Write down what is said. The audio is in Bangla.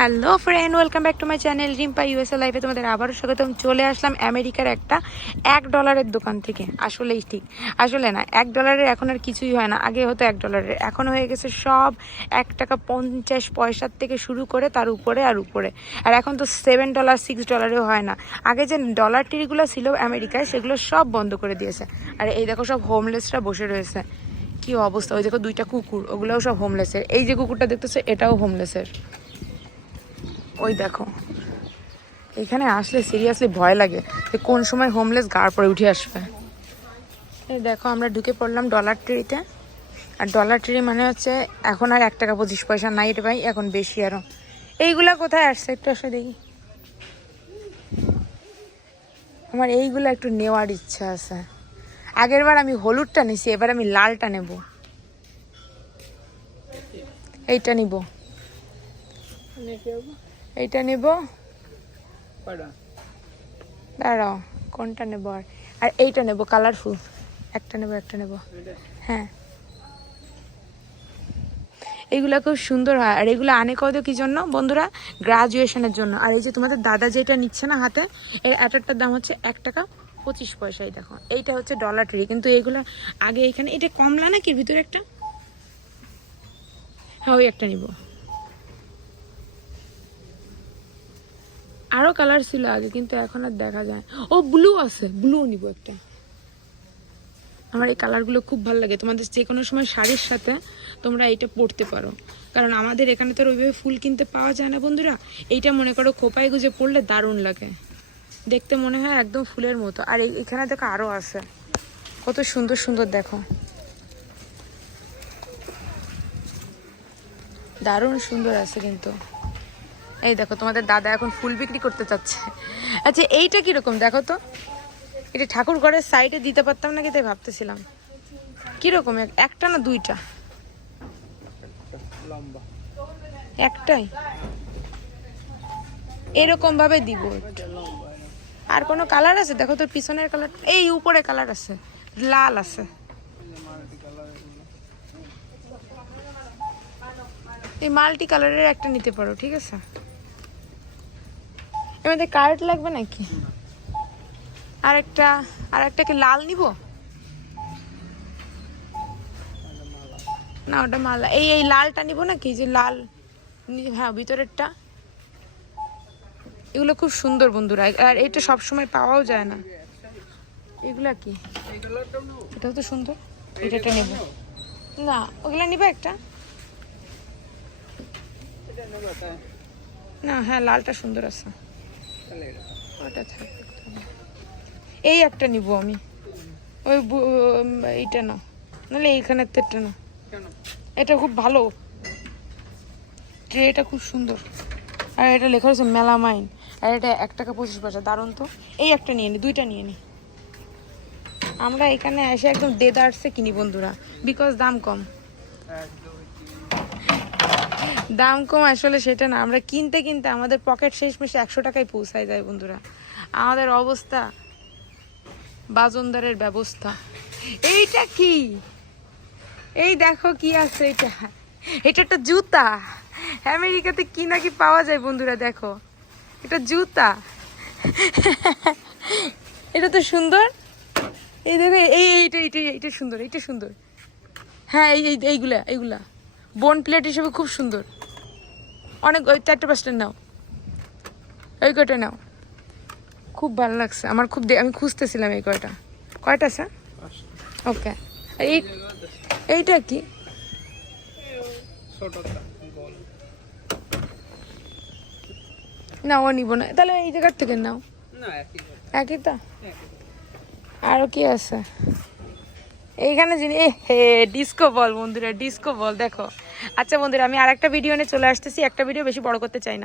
Hello friend welcome back to my channel Rimpa USA লাইফে তোমাদের আবারও স্বাগতম। চলে আসলাম আমেরিকার একটা এক ডলারের দোকান থেকে। আসলেই ঠিক। আসলে না, এক ডলারের এখন আর কিছুই হয় না। আগে হতো এক ডলারের এখন হয়ে গেছে সব এক টাকা পঞ্চাশ পয়সার থেকে শুরু করে তার উপরে আর উপরে। আর এখন তো সেভেন ডলার সিক্স ডলারেও হয় না। আগে যে ডলার টিরিগুলো ছিল আমেরিকায়, সেগুলো সব বন্ধ করে দিয়েছে। আর এই দেখো সব হোমলেসরা বসে রয়েছে। কি অবস্থা? ওই দেখো দুইটা কুকুর, ওগুলোও সব হোমলেসের এই যে কুকুরটা দেখতেছো, এটাও হোমলেসের ওই দেখো। এখানে আসলে সিরিয়াসলি ভয় লাগে যে কোন সময় হোমলেস গাড় পরে উঠে আসবে। এই দেখো, আমরা ঢুকে পড়লাম ডলার ট্রিতে আর ডলার ট্রি মানে হচ্ছে এখন আর এক টাকা পঁচিশ পয়সা নাই রে ভাই, এখন বেশি আরও। এইগুলা কোথায় আসছে? একটু আসলে দেখি। আমার এইগুলো একটু নেওয়ার ইচ্ছা আছে। আগের বার আমি হলুদটা নিছি, এবার আমি লালটা নেব। এইটা নিব। এইটা নেব। দাঁড়াও কোনটা নেব আর? আর এইটা নেব কালারফুল একটা নেব একটা নেব। হ্যাঁ। এইগুলা খুব সুন্দর হয়। আর এগুলো আনে কত কি জন্য বন্ধুরা? গ্রাজুয়েশনের জন্য। আর এই যে তোমাদের দাদা যেটা নিচ্ছে না হাতে এর অ্যাটারটার দাম হচ্ছে এক টাকা পঁচিশ পয়সাই দেখো। এইটা হচ্ছে ডলার ট্রি কিন্তু এইগুলো আগে এখানে এটা কমলা নাকি ভিতরে একটা? হ্যাঁ ওই একটা নিব। আরও কালার ছিল আগে, কিন্তু এখন আর দেখা যায় ও ব্লু আছে ব্লু নিব একটা। আমার এই কালারগুলো খুব ভালো লাগে। তোমাদের যে কোনো সময় শাড়ির সাথে তোমরা এইটা পরতে পারো। কারণ আমাদের এখানে তো আর ওইভাবে ফুল কিনতে পাওয়া যায় না বন্ধুরা। এইটা মনে করো খোপায় গুজে পড়লে দারুণ লাগে। দেখতে মনে হয় একদম ফুলের মতো। আর এখানে দেখো আরও আছে। কত সুন্দর সুন্দর দেখো। দারুণ সুন্দর আছে কিন্তু। এই দেখো, তোমাদের দাদা এখন ফুল বিক্রি করতে চাচ্ছে। আচ্ছা এইটা কীরকম? দেখো তো। এটা ঠাকুর ঘরের সাইডে দিতে পারতাম নাকি তাই ভাবতেছিলাম। কীরকম? একটা না দুইটা? একটাই? এরকম ভাবে দিব আর কোনো কালার আছে? দেখো তোর পিছনের কালার, এই উপরে কালার আছে। লাল আছে। এই মাল্টি কালারের একটা নিতে পারো, ঠিক আছে? এর মধ্যে কার্ড লাগবে নাকি? আরেকটা আরেকটা কি লাল নিব? না, ওটা মালা এই এই লালটা নিব নাকি? যে লাল হ্যাঁ ভিতরেরটা। এগুলো খুব সুন্দর বন্ধুরা। আর এটা সব সময় পাওয়াও যায় না। এগুলা কি? এটাও তো সুন্দর। এটা নেব। না, ওগুলা নিবে একটা। না হ্যাঁ লালটা সুন্দর আছে। ওটা এই একটা নিব আমি। ওই এইটা না নাহলে এইখানের তেরটা না এটা খুব ভালো। ট্রেটা খুব সুন্দর। আর এটা লেখা রয়েছে মেলামাইন। আর এটা এক টাকা পঁচিশ পয়সা দারুণ তো। এই একটা নিয়ে নি দুইটা নিয়ে নি। আমরা এখানে এসে একদম দেদার্সে কিনি বন্ধুরা বিকজ দাম কম। দাম কম আসলে সেটা না। আমরা কিনতে কিনতে আমাদের পকেট শেষ মেশে একশো টাকায় পৌঁছায় যায় বন্ধুরা। আমাদের অবস্থা বাজনদারের ব্যবস্থা। এইটা কি? এই দেখো কি আছে এটা এটা একটা জুতা। আমেরিকাতে কি নাকি পাওয়া যায় বন্ধুরা, দেখো। এটা জুতা। এটা তো সুন্দর। এই দেখো, এই এইটা এইটা এইটা সুন্দর এইটা সুন্দর। হ্যাঁ এই- এইগুলা এইগুলা। বোন প্লেট হিসেবে খুব সুন্দর। অনেক ওই চারটে পাঁচটা নাও। ওই কয়টা নাও? খুব ভালো লাগছে। আমার খুব আমি খুঁজতেছিলাম এই কয়টা। কয়টা স্যার ওকে। এই এইটা কি? না ও নিব না। তাহলে এই জায়গার থেকে নাও। একই তো। আরও কি আছে? এইখানে যিনি এ হে ডিস্কো বল বন্ধুরা ডিস্কো বল দেখো। আচ্ছা বন্ধুরা, আমি আর একটা ভিডিও নিয়ে চলে আসতেছি। একটা ভিডিও বেশি বড় করতে চাই না।